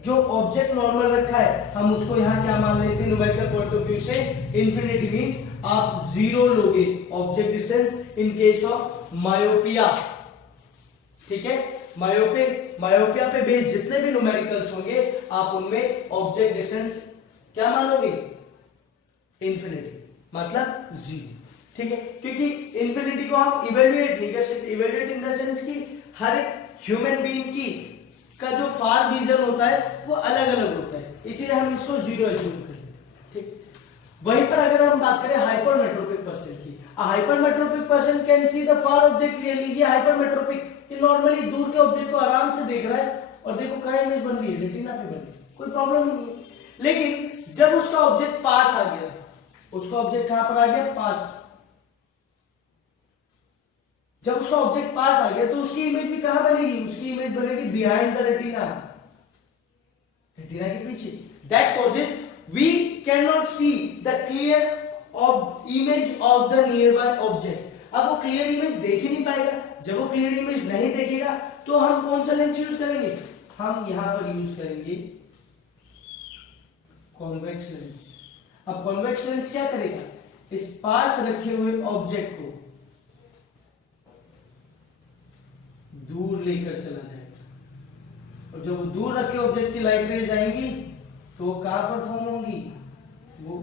जो ऑब्जेक्ट नॉर्मल रखा है हम उसको यहां क्या मान लेते हैं, न्यूमेरिकल पॉइंट ऑफ व्यू से इंफिनिटी मींस आप जीरो लोगे object distance in case of myopia, ठीक है। मायोपिया पे बेस्ड जितने भी न्यूमेरिकल्स होंगे आप उनमें ऑब्जेक्ट डिस्टेंस क्या मानोगे, इंफिनिटी, मतलब जीरो, ठीक है। क्योंकि इंफिनिटी को हम इवेल्युएट नहीं कर सकते, इवेल्युएट इन द सेंस कि हर एक ह्यूमन बीइंग की का जो फार विजन होता है वो अलग अलग होता है, इसीलिए हम इसको जीरो एज्यूम कर लेते हैं, ठीक। वहीं पर अगर हम बात करें हाइपरमेट्रोपिक पर्सन की, hypermetropic person can see the far object clearly. ये हाइपरमेट्रोपिक, ये नॉर्मली दूर के ऑब्जेक्ट को आराम से देख रहा है और देखो कहां इमेज बन रही है, रेटिना पे बन रही है, कोई प्रॉब्लम नहीं है। लेकिन जब उसका ऑब्जेक्ट पास आ गया, उसका ऑब्जेक्ट कहां पर आ गया, पास, जब उसका ऑब्जेक्ट पास आ गया तो उसकी इमेज भी कहां बनेगी, उसकी इमेज बनेगी बिहाइंड द रेटिना, रेटिना के पीछे। That causes we can not see the clear of image of the nearby object. अब वो क्लियर इमेज देख ही नहीं पाएगा, जब वो क्लियर इमेज नहीं देखेगा तो हम कौन सा लेंस यूज करेंगे, हम यहां पर यूज करेंगे कॉन्वेक्स लेंस। अब कॉन्वेक्स लेंस क्या करेगा, इस पास रखे हुए ऑब्जेक्ट को दूर लेकर चला जाएगा, और जब वो दूर रखे ऑब्जेक्ट की लाइट रेज आएंगी तो कहां पर फॉर्म होंगी, वो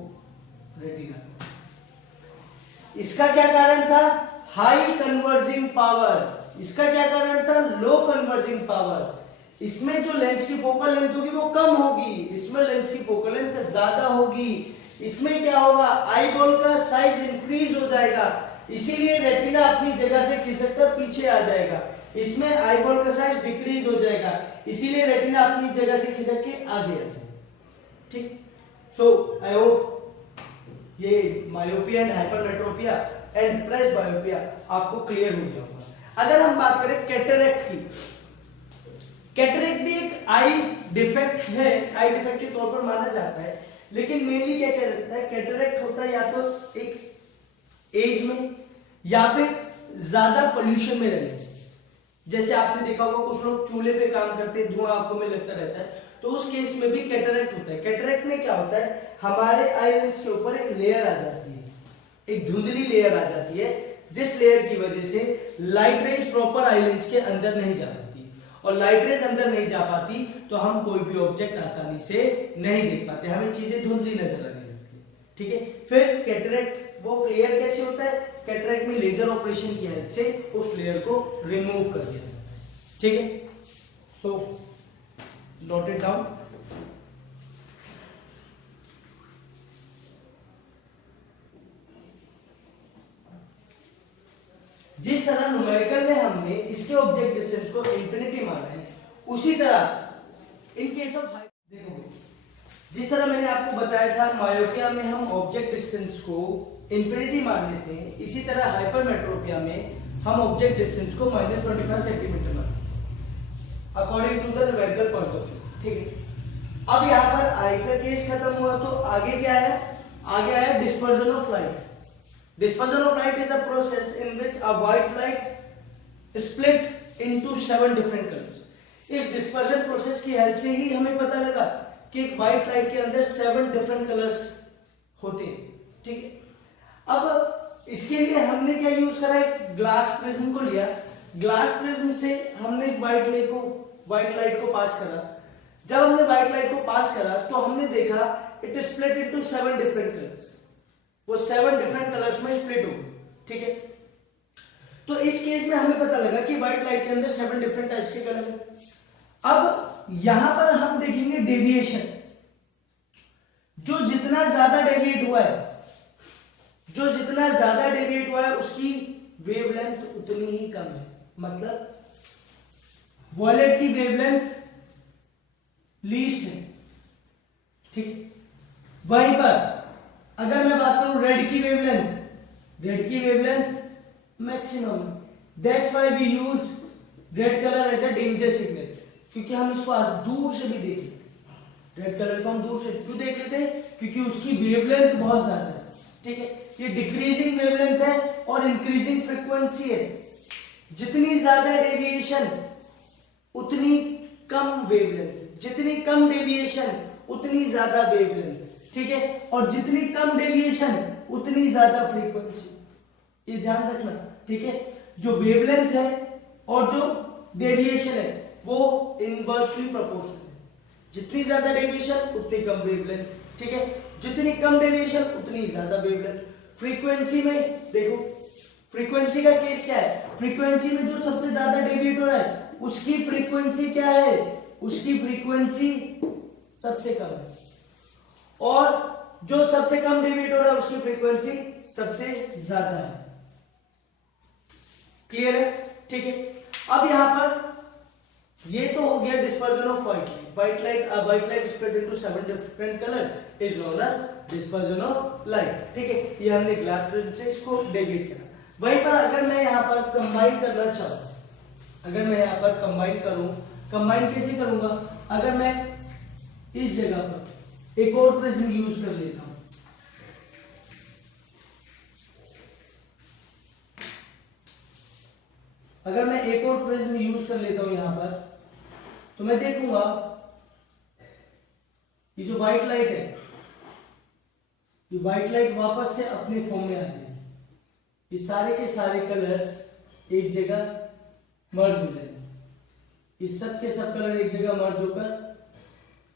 रेटिना। इसका क्या कारण था, हाई कन्वर्जिंग पावर। इसका क्या कारण था, लो कन्वर्जिंग पावर। इसमें जो लेंस की फोकल लेंथ होगी वो कम होगी, इसमें लेंस की फोकल लेंथ ज्यादा होगी। इसमें क्या होगा, आई बॉल का साइज इंक्रीज हो जाएगा, इसीलिए रेटिना अपनी जगह से खिसक कर पीछे आ जाएगा। इसमें आई बॉल का साइज डिक्रीज हो जाएगा, इसीलिए रेटिना अपनी जगह से खिसक के आगे आ जाएगा, ठीक। सो आई होप ये myopia and hypermetropia and presbyopia आपको क्लियर हो गया होगा। अगर हम बात करें कैटरेक्ट की, कैटरेक्ट भी एक आई डिफेक्ट है, आई डिफेक्ट के तौर पर माना जाता है, लेकिन मेनली क्या कहता है, कैटरेक्ट होता है या तो एक एज में या फिर ज्यादा पोल्यूशन में रहने से। जैसे आपने देखा होगा कुछ लोग चूल्हे पे काम करते हैं, धुआं आंखों में लगता रहता है, तो उस केस में भी कैटरेक्ट होता है। कैटरेक्ट में क्या होता है, हमारे आई लेंस के ऊपर एक लेयर आ जाती है, एक धुंधली लेयर आ जाती है, जिस लेयर की वजह से light rays proper eye lens के अंदर नहीं जा पाती, और लाइट रेज अंदर नहीं जा पाती तो हम कोई भी ऑब्जेक्ट आसानी से नहीं देख पाते, हमें चीजें धुंधली नजर आने लगती है, ठीक है। फिर कैटरेक्ट वो क्लियर कैसे होता है, कैटरेक्ट में लेजर ऑपरेशन की हेल्प से उस लेयर को रिमूव कर दिया जाता है, ठीक है। So note it down. जिस तरह न्यूमेरिकल में हमने इसके ऑब्जेक्ट डिस्टेंस को इंफिनिटी माना है, उसी तरह इन केस ऑफ देखोगे, जिस तरह मैंने आपको बताया था मायोपिया में हम ऑब्जेक्ट डिस्टेंस को इंफिनिटी मान लेते हैं, इसी तरह हाइपरमेट्रोपिया में हम ऑब्जेक्ट डिस्टेंस को -25 सेंटीमीटर मानते हैं according to the numerical point of view, ठीक है। अब यहाँ पर आई का केस खत्म हुआ, तो आगे क्या आया, आगे आया dispersion of light. Dispersion of light is a process in which a white light is split into 7 different colors. इस dispersion process की हेल्प से ही हमें पता लगा कि व्हाइट लाइट के अंदर 7 डिफरेंट कलर्स होते हैं, ठीक है। अब इसके लिए हमने क्या यूज करा, एक ग्लास प्रिज्म को लिया, ग्लास प्रिज्म से हमने व्हाइट लाइट को पास करा। जब हमने व्हाइट लाइट को पास करा तो हमने देखा it is split into 7 different colours, वो 7 डिफरेंट कलर्स में स्प्लिट हो गई, ठीक है। तो इस केस में हमें पता लगा कि व्हाइट लाइट के अंदर 7 डिफरेंट टाइप्स के कलर हैं। अब यहां पर हम देखेंगे डेविएशन, जो जितना ज्यादा डेविएट हुआ है, उसकी वेवलेंथ उतनी ही कम है, मतलब वॉयलेट की वेवलेंथ लीस्ट है, ठीक। वहीं पर अगर मैं बात करूं रेड की वेवलेंथ मैक्सिमम है। That's why we used red colour as a danger signal, क्योंकि हम इसको दूर से भी देख लेते। रेड कलर को हम दूर से क्यों देख लेते हैं, क्योंकि उसकी वेवलेंथ बहुत ज्यादा है, ठीक है। ये डिक्रीजिंग वेवलेंथ है और इंक्रीजिंग फ्रीक्वेंसी है। जितनी ज्यादा डेविएशन उतनी कम वेवलेंथ, जितनी कम डेविएशन उतनी ज्यादा वेवलेंथ, ठीक है। और जितनी कम डेविएशन उतनी ज्यादा फ्रीक्वेंसी, ये ध्यान रखना, ठीक है। जो वेवलेंथ है और जो डेविएशन है वो इनवर्सली प्रोपोर्शनल है। जितनी ज्यादा डेविएशन उतनी कम वेवलेंथ, ठीक है। जितनी कम डेविएशन उतनी ज्यादा वेवलेंथ। फ्रीक्वेंसी में देखो, फ्रीक्वेंसी का केस क्या है, फ्रीक्वेंसी में जो सबसे ज्यादा डेविएट हो रहा है उसकी फ्रीक्वेंसी क्या है, उसकी फ्रीक्वेंसी सबसे कम है, और जो सबसे कम डेविएट हो रहा है उसकी फ्रीक्वेंसी सबसे ज्यादा है। क्लियर है, ठीक है। अब यहां पर ये तो हो गया dispersion of white light split into 7 different colour is known as dispersion of light, ठीक है। ये हमने ग्लास प्रिज्म से इसको डेविएट करा। वहीं पर अगर मैं यहां पर कंबाइन करना चाहूं, अगर मैं यहां पर कंबाइन करूं, कंबाइन कैसे करूंगा, अगर मैं इस जगह पर एक और प्रिज्म यूज कर लेता हूं, अगर मैं एक और प्रिज्म यूज कर लेता हूं यहां पर, तो मैं देखूंगा ये जो व्हाइट लाइट है, ये व्हाइट लाइट वापस से अपने फॉर्म में आ जाएगी। ये सारे के सारे कलर्स एक जगह मर्ज हो जाएंगे, ये सब के सब कलर एक जगह मर्ज होकर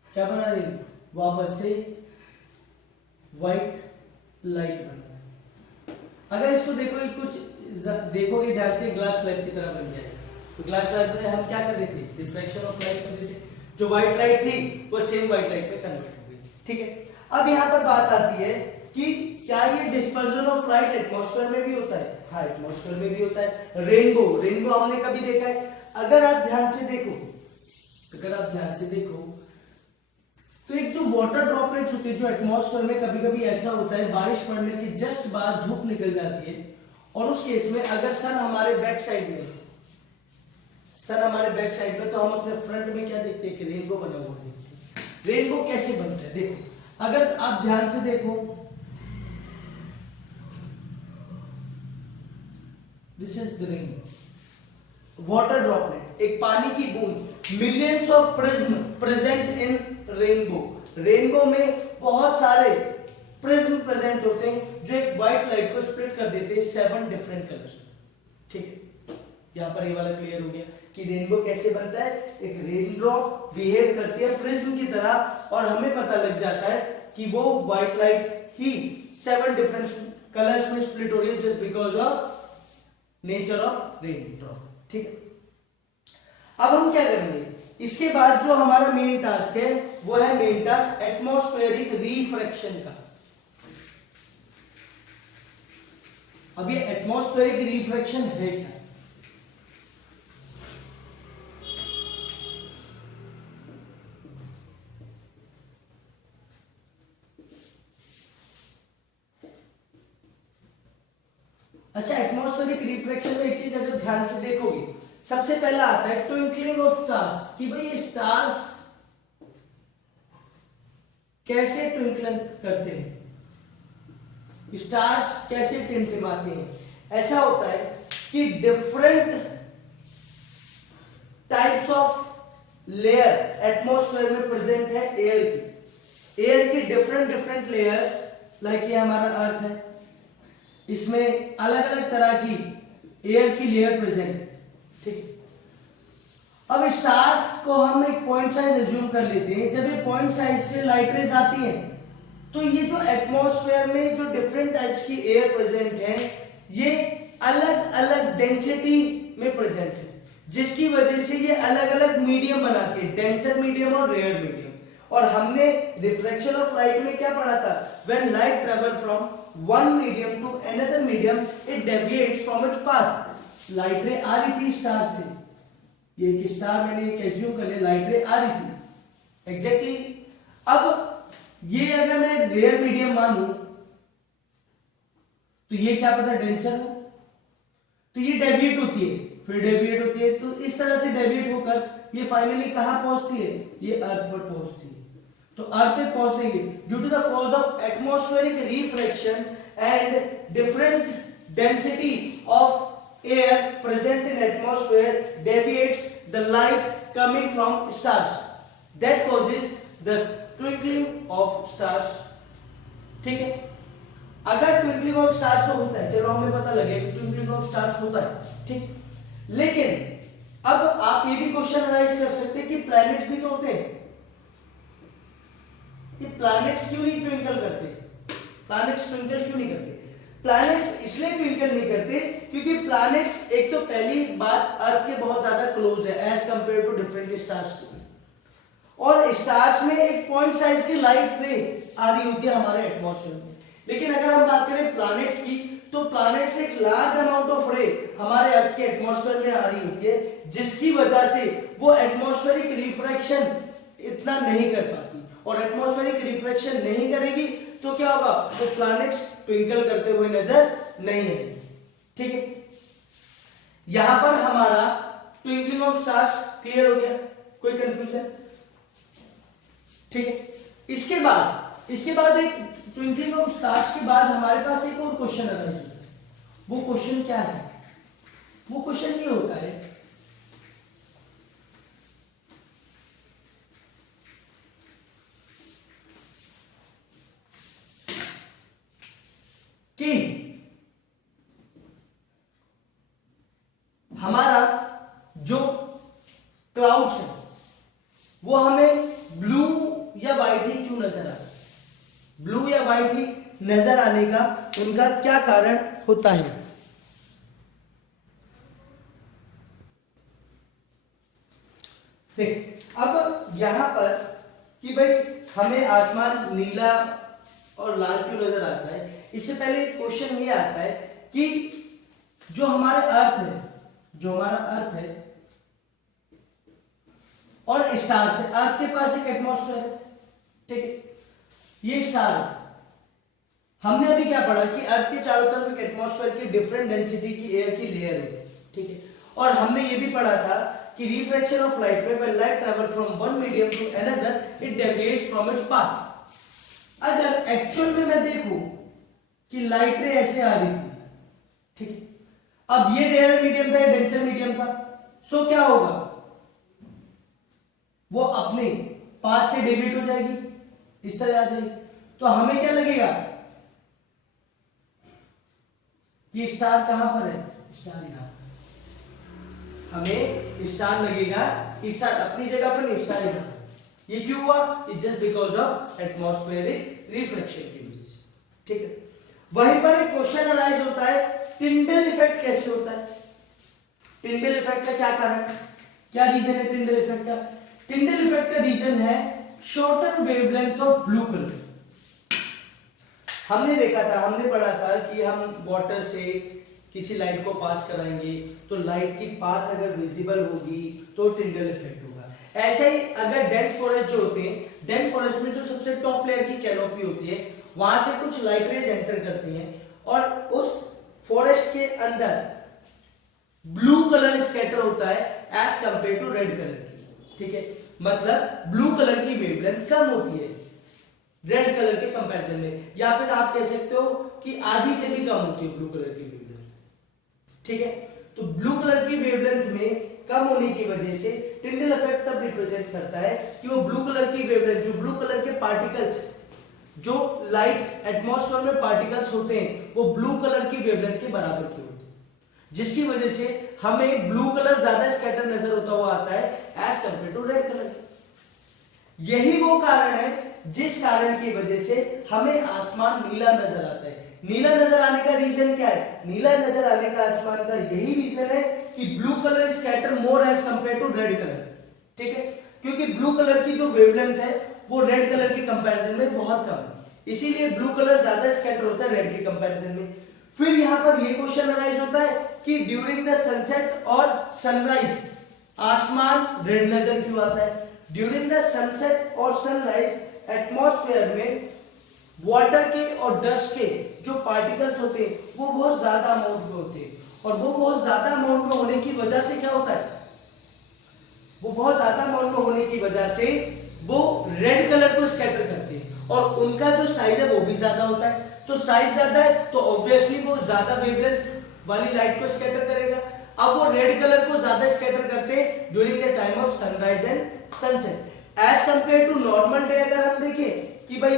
क्या बना देंगे, वापस से व्हाइट लाइट बना। अगर इसको देखोगे, कुछ देखोगे ध्यान से, ग्लास लाइट की तरह बन जाएगा। तो ग्लास लाइट में हम क्या कर रहे थे, रिफ्लेक्शन ऑफ लाइट कर रहे थे। जो व्हाइट लाइट थी वो सेम व्हाइट लाइट में कन्वर्ट हो गई, ठीक है। अब यहां पर बात आती है कि क्या ये डिस्पर्जन ऑफ लाइट एटमॉस्फेयर में भी होता है? हाँ, एटमॉस्फेयर में भी होता है। रेनबो हमने कभी देखा है? अगर आप ध्यान से देखो, तो एक जो वाटर ड्रॉपलेट्स होते हैं जो एटमॉस्फेयर में, कभी कभी ऐसा होता है बारिश पड़ने के जस्ट बाद धूप निकल जाती है, और उस केस में अगर सन हमारे बैक साइड में, तो हम अपने फ्रंट में क्या देखते हैं कि रेनबो बना हुआ देखते हैं। रेनबो कैसे बनता है देखो, अगर आप ध्यान से देखो, this is the rainbow, water droplet, एक पानी की बूंद, millions of prism present in rainbow में बहुत सारे प्रिज्म प्रेजेंट होते हैं जो एक व्हाइट लाइट को स्प्लिट कर देते हैं 7 डिफरेंट कलर्स में, ठीक है। यहां पर ये वाला क्लियर हो गया कि रेनबो कैसे बनता है। एक रेनड्रॉप बिहेव करती है प्रिज्म की तरह, और हमें पता लग जाता है कि वो व्हाइट लाइट ही 7 डिफरेंट कलर्स में स्प्लिट हो रही है just because of nature of raindrop, ठीक है। अब हम क्या करेंगे, इसके बाद जो हमारा मेन टास्क है वो है मेन टास्क एटमॉस्फेरिक रिफ्रैक्शन का। अब ये एटमॉस्फेरिक रिफ्रैक्शन है क्या? अच्छा, एटमॉस्फेरिक रिफ्रैक्शन में एक चीज अगर ध्यान से देखोगे, सबसे पहला आता है ट्विंकलिंग ऑफ स्टार्स, कि भाई ये स्टार्स कैसे ट्विंकलिंग करते हैं, स्टार्स कैसे टिमटिमाते हैं। ऐसा होता है कि different types of layer atmosphere में प्रेजेंट है एयर की डिफरेंट डिफरेंट लेयर्स, लाइक ये हमारा अर्थ है, इसमें अलग अलग तरह की एयर की लेयर प्रेजेंट है, ठीक। अब स्टार्स को हम एक पॉइंट साइज एज्यूम कर लेते हैं। जब ये पॉइंट साइज से लाइट रेज आती है तो ये जो एटमॉस्फेयर में जो डिफरेंट टाइप्स की एयर प्रेजेंट है ये अलग अलग डेंसिटी में प्रेजेंट है, जिसकी वजह से ये अलग अलग मीडियम बनाते हैं, डेंसर मीडियम और रेयर मीडियम। और हमने रिफ्लेक्शन ऑफ लाइट में क्या पढ़ा था, when light travel from one medium to another medium it deviates from its path. Light ray आ रही थी स्टार से, ये एक स्टार मैंने एक एज्यूम कर लिया, लाइट रे आ रही थी एग्जैक्टली। अब ये अगर मैं रेयर मीडियम मानूं तो ये क्या पता डेंसर हो, तो ये डेविएट होती है, फिर डेविएट होती है, तो इस तरह से डेविएट होकर ये फाइनली कहां पहुंचती है, ये अर्थ पर पहुंचती है। तो अर्थ पे पहुंचने के due to the cause of atmospheric refraction and different density of air present in atmosphere deviates the light coming from stars, that causes the twinkling of stars, ठीक है। अगर ट्विंकलिंग ऑफ स्टार्स तो होता है, चलो हमें पता लगे कि ट्विंकलिंग ऑफ स्टार्स होता है, ठीक। लेकिन अब आप ये भी क्वेश्चन अनालाइज कर सकते हैं कि प्लैनेट्स भी तो होते हैं, कि प्लैनेट्स क्यों नहीं ट्विंकल करते, प्लैनेट्स ट्विंकल क्यों नहीं करते। प्लैनेट्स इसलिए ट्विंकल नहीं करते क्योंकि प्लैनेट्स एक तो पहली बात अर्थ के बहुत ज्यादा क्लोज है as compare to different stars, और स्टार्स में एक पॉइंट साइज की लाइट रे आ रही होती है हमारे एटमॉस्फेयर में। लेकिन अगर हम बात करें प्लैनेट्स की, तो प्लैनेट्स एक लार्ज अमाउंट ऑफ रे हमारे अर्थ के एटमॉस्फेयर में आ रही होती है, जिसकी वजह से वो एटमॉस्फेरिक रिफ्रैक्शन इतना नहीं कर पाती, और एटमॉस्फेरिक रिफ्रैक्शन नहीं करेगी तो क्या होगा, तो प्लैनेट्स ट्विंकल करते हुए नजर नहीं आएंगे, ठीक है। यहां पर हमारा ट्विंकलिंग ऑफ स्टार्स क्लियर हो गया, कोई कंफ्यूजन, ठीक है। इसके बाद एक ट्विंकलिंग ऑफ स्टार्स के बाद हमारे पास एक और क्वेश्चन अराइज होता है। वो क्वेश्चन क्या है, वो क्वेश्चन ये होता है कि हमारा जो क्लाउड्स है वो हमें ब्लू या व्हाइट ही क्यों नजर आता है, ब्लू या व्हाइट ही नजर आने का उनका क्या कारण होता है। देख अब यहां पर कि भाई हमें आसमान नीला और लाल क्यों नजर आता है, इससे पहले क्वेश्चन ये आता है कि जो हमारा अर्थ है और स्टार से, अर्थ के पास एक एटमॉस्फेयर है, ठीक है, ये स्टार है। हमने अभी क्या पढ़ा कि अर्थ के चारों तरफ एक एटमॉस्फेयर की डिफरेंट डेंसिटी की एयर की लेयर होती है, ठीक है। और हमने ये भी पढ़ा था कि रिफ्रैक्शन ऑफ लाइट में when light travel from one medium to another it deviates from its path. अगर एक्चुअल में मैं देखूं कि लाइट रे ऐसे आ रही थी, ठीक है, अब ये रेयर मीडियम था, ये डेंसर मीडियम था, सो क्या होगा, वो अपने पाथ से डेविएट हो जाएगी, इस तरह आ जाएगी। तो हमें क्या लगेगा कि स्टार कहां पर है, स्टार यहां पर, हमें स्टार लगेगा कि स्टार अपनी जगह पर नहीं, स्टार यहां पर। ये क्यों हुआ, it just because of atmospheric reflection की वजह से, ठीक है। वहीं पर एक क्वेश्चन अराइज होता है टिंडल इफेक्ट कैसे होता है, टिंडल इफेक्ट का क्या कारण, क्या रीजन है टिंडल इफेक्ट का। टिंडल इफेक्ट का रीजन है shorter wavelength of blue colour. हमने देखा था, हमने पढ़ा था कि हम वाटर से किसी लाइट को पास कराएंगे तो लाइट की पाथ अगर विजिबल होगी तो टिंडल इफेक्ट होगा। ऐसे ही अगर डेंस फॉरेस्ट जो होते हैं, डेंस फॉरेस्ट में जो सबसे टॉप लेयर की कैनोपी होती है, वहां से कुछ लाइट रेज एंटर करती हैं और उस फॉरेस्ट के अंदर ब्लू कलर स्कैटर होता है as compare to red colour की, ठीक है। मतलब ब्लू कलर की वेवलेंथ कम होती है रेड कलर के कंपैरिजन में, या फिर आप कह सकते हो कि आधी से भी कम होती है ब्लू कलर की वेवलेंथ, ठीक है। तो ब्लू कलर की वेवलेंथ में कम होने की वजह से टिंडल इफेक्ट तब रिप्रेजेंट करता है कि वो ब्लू कलर की वेवलेंथ, जो ब्लू कलर के पार्टिकल्स, जो लाइट एटमॉस्फेयर में पार्टिकल्स होते हैं वो ब्लू कलर की वेवलेंथ के बराबर की होती है, जिसकी वजह से हमें ब्लू कलर ज्यादा स्कैटर नजर होता हुआ आता है as compare to red colour. यही वो कारण है जिस कारण की वजह से हमें आसमान नीला नजर आता है। नीला नजर आने का रीजन क्या है? नीला नजर आने का आसमान का यही रीजन है कि blue colour scatter more as compare to red colour. ठीक है, क्योंकि ब्लू कलर की जो वेवलेंथ है वो रेड कलर के कंपैरिजन में बहुत कम है, इसीलिए ब्लू कलर ज्यादा स्कैटर होता है रेड के कंपैरिजन में। फिर यहां पर ये क्वेश्चन अराइज होता है कि ड्यूरिंग द सनसेट और सनराइज आसमान रेड नजर क्यों आता है? ड्यूरिंग द सनसेट और सनराइज एटमॉस्फेयर में वाटर के और डस्ट के जो पार्टिकल्स होते हैं वो बहुत ज्यादा अमाउंट में होते हैं, और वो बहुत ज्यादा अमाउंट में होने की वजह से क्या होता है? वो बहुत ज्यादा अमाउंट में होने की वजह से वो रेड कलर को स्कैटर करते हैं, और उनका जो साइज है वो भी ज्यादा होता है। तो साइज ज्यादा है तो ऑब्वियसली वो ज्यादा वेवलेंथ वाली लाइट को स्कैटर करेगा। अब वो रेड कलर को ज्यादा स्कैटर करते हैं during the time of sunrise and sunset as compare to normal day. अगर हम देखें कि भाई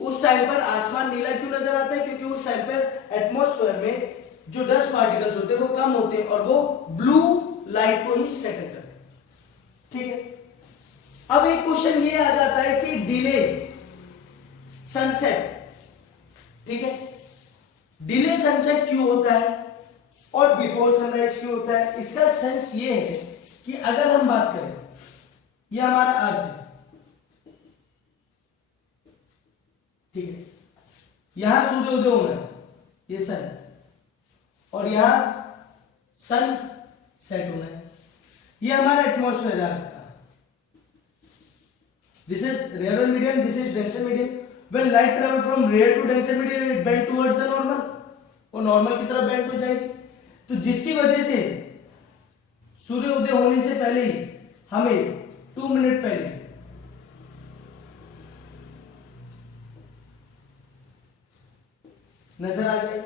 उस टाइम पर आसमान नीला क्यों नजर आता है? क्योंकि उस टाइम पर एटमॉस्फेयर में जो डस्ट पार्टिकल्स होते हैं वो कम होते हैं और वो ब्लू लाइट को ही स्कैटर करते हैं। ठीक है, अब एक क्वेश्चन ये आ जाता है कि डिले सनसेट, ठीक है, डिले सनसेट क्यों होता है और बिफोर सनराइज क्यों होता है? इसका सेंस ये है कि अगर हम बात करें, ये हमारा अर्थ है, ठीक है, यहां सूर्योदय होना है, ये सन, और यहां सन सेट होना है, ये हमारा एटमॉस्फेयर है अर्थ का। This is rare medium, this is denser medium. When light travel from rare to denser medium, it bend towards the normal, और नॉर्मल की तरफ बेंड हो जाएगी। तो जिसकी वजह से सूर्योदय होने से पहले ही हमें 2 मिनट पहले नजर आ जाएगा।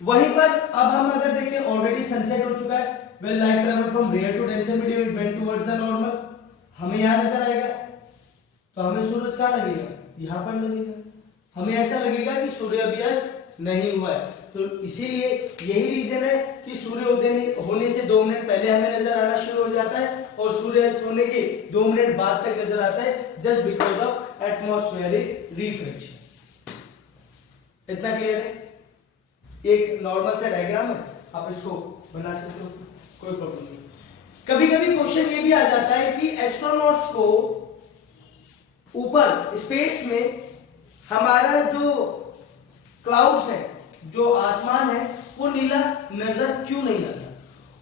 वहीं पर अब हम अगर देखें ऑलरेडी सनसेट हो चुका है। When light travel from rare to denser medium, it bend towards the normal, हमें यहां नजर आएगा, तो हमें सूरज कहां लगेगा? यहां पर लगेगा। हमें ऐसा लगेगा कि सूर्यास्त नहीं हुआ है। तो इसीलिए यही रीजन है कि सूर्योदय होने से 2 मिनट पहले हमें नजर आना शुरू हो जाता है और सूर्यास्त होने के 2 मिनट बाद तक नजर आता है, just because of atmospheric reflection. इतना क्लियर है? एक नॉर्मल सा डायग्राम है, आप इसको बना सकते हो, कोई प्रॉब्लम नहीं। कभी कभी क्वेश्चन ये भी आ जाता है कि एस्ट्रोनॉट्स को ऊपर स्पेस में हमारा जो क्लाउड्स है, जो आसमान है, वो नीला नजर क्यों नहीं आता?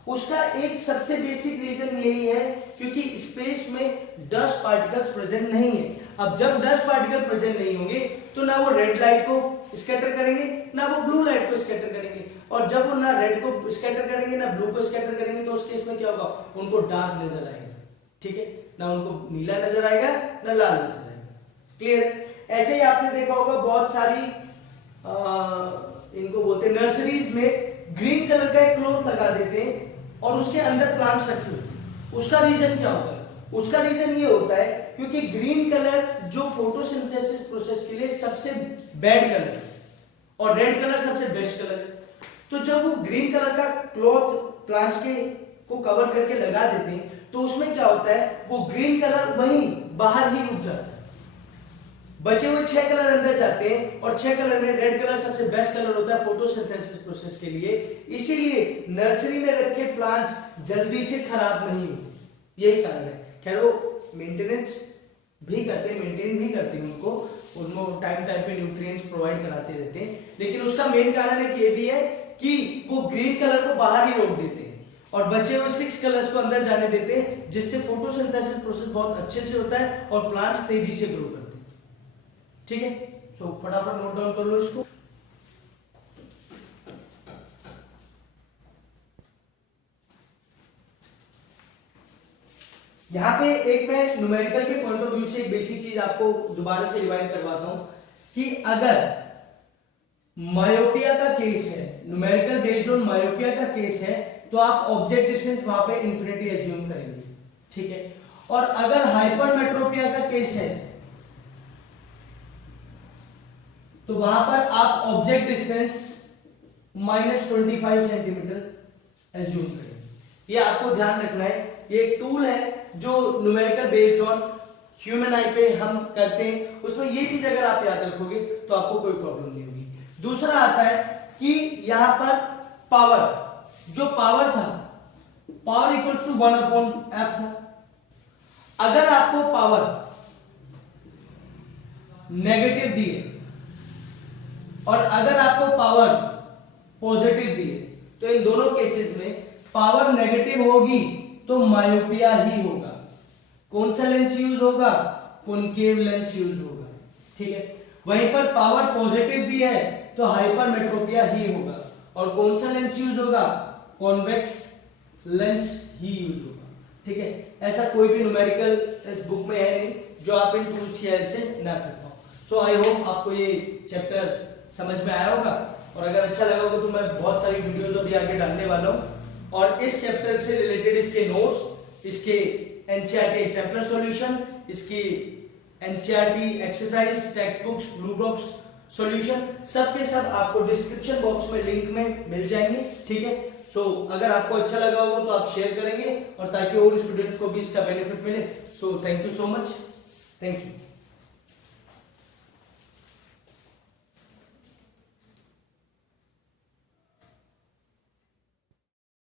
उसका एक सबसे बेसिक रीजन यही है क्योंकि स्पेस में डस्ट पार्टिकल्स प्रेजेंट नहीं है। अब जब डस्ट पार्टिकल प्रेजेंट नहीं होंगे तो ना वो रेड लाइट को स्कैटर करेंगे ना वो ब्लू लाइट को स्कैटर करेंगे, और जब वो ना रेड को स्कैटर करेंगे ना ब्लू को स्कैटर करेंगे तो उस केस में क्या होगा? उनको डार्क नजर आएगा। ठीक है, ना उनको नीला नजर आएगा ना लाल नजर आएगा। क्लियर? ऐसे ही आपने देखा होगा बहुत सारी इनको बोलते हैं नर्सरीज में ग्रीन कलर का एक क्लॉथ लगा देते हैं और उसके अंदर प्लांट्स रखे होते हैं। उसका रीजन क्या होता है? उसका रीजन ये होता है क्योंकि ग्रीन कलर जो फोटोसिंथेसिस प्रोसेस के लिए सबसे बैड कलर है और रेड कलर सबसे बेस्ट कलर है। तो जब वो ग्रीन कलर का क्लॉथ प्लांट्स के को कवर करके लगा देते हैं तो उसमें क्या होता है? वो ग्रीन कलर वहीं बाहर ही रुक जाता है, बचे हुए 6 कलर अंदर जाते हैं और 6 कलर में रेड कलर सबसे बेस्ट कलर होता है फोटोसिंथेसिस प्रोसेस के लिए। इसीलिए नर्सरी में रखे प्लांट्स जल्दी से खराब नहीं होते, यही कारण है। खैर वो मेंटेनेंस भी करते हैं, मेंटेन भी करते हैं उनको टाइम टाइम पे न्यूट्रिएंट्स प्रोवाइड कराते रहते हैं, लेकिन उसका मेन कारण एक ये भी है कि वो ग्रीन कलर को बाहर ही रोक देते हैं और बचे हुए 6 कलर्स को अंदर जाने देते हैं, जिससे फोटोसिंथेसिस प्रोसेस बहुत अच्छे से होता है और प्लांट्स तेजी से ग्रो करते हैं। ठीक है, सो फटाफट नोट डाउन कर लो इसको। यहां पे एक मैं न्यूमेरिकल के पॉइंट ऑफ व्यू से एक बेसिक चीज आपको दोबारा से रिवाइंड करवाता हूं कि अगर मायोपिया का केस है, न्यूमेरिकल बेस्ड ऑन मायोपिया का केस है, तो आप ऑब्जेक्ट डिस्टेंस वहां पे इंफिनिटी एज्यूम करेंगे, ठीक है। और अगर हाइपरमेट्रोपिया का केस है तो वहां पर आप ऑब्जेक्ट डिस्टेंस -25 सेंटीमीटर एज्यूम करेंगे। ये आपको ध्यान रखना है, ये एक टूल है जो न्यूमेरिकल बेस्ड ऑन ह्यूमन आई पे हम करते हैं, उसमें ये चीज अगर आप याद रखोगे तो आपको कोई प्रॉब्लम नहीं होगी। दूसरा आता है कि यहां पर पावर, जो पावर था, पावर इक्वल्स टू 1/f था। अगर आपको पावर नेगेटिव दिए और अगर आपको पावर पॉजिटिव दिए, तो इन दोनों केसेस में पावर नेगेटिव होगी तो मायोपिया ही होगा। कौन सा लेंस यूज होगा? कॉनकेव लेंस यूज होगा, ठीक है। वहीं पर पावर पॉजिटिव दी है तो हाइपरमेट्रोपिया ही होगा। और कौन सा लेंस यूज होगा? कॉन्वेक्स लेंस ही यूज होगा, ठीक है। ऐसा कोई भी न्यूमेरिकल इस बुक में है नहीं जो आप इन टूल्स की हेल्प से ना कर पाओ। सो आई होप आपको ये चैप्टर समझ में आया होगा, और अगर अच्छा लगा होगा तो मैं बहुत सारी वीडियोस अभी आगे डालने वाला हूँ, और इस चैप्टर से रिलेटेड इसके नोट्स, इसके एनसीईआरटी एग्जाम्पलर सॉल्यूशन, इसकी NCERT exercise text books, blue box solution, सब के सब आपको डिस्क्रिप्शन बॉक्स में लिंक में मिल जाएंगे, ठीक है। सो अगर आपको अच्छा लगा होगा तो आप शेयर करेंगे, और ताकि और स्टूडेंट्स को भी इसका बेनिफिट मिले। So thank you so much, thank you.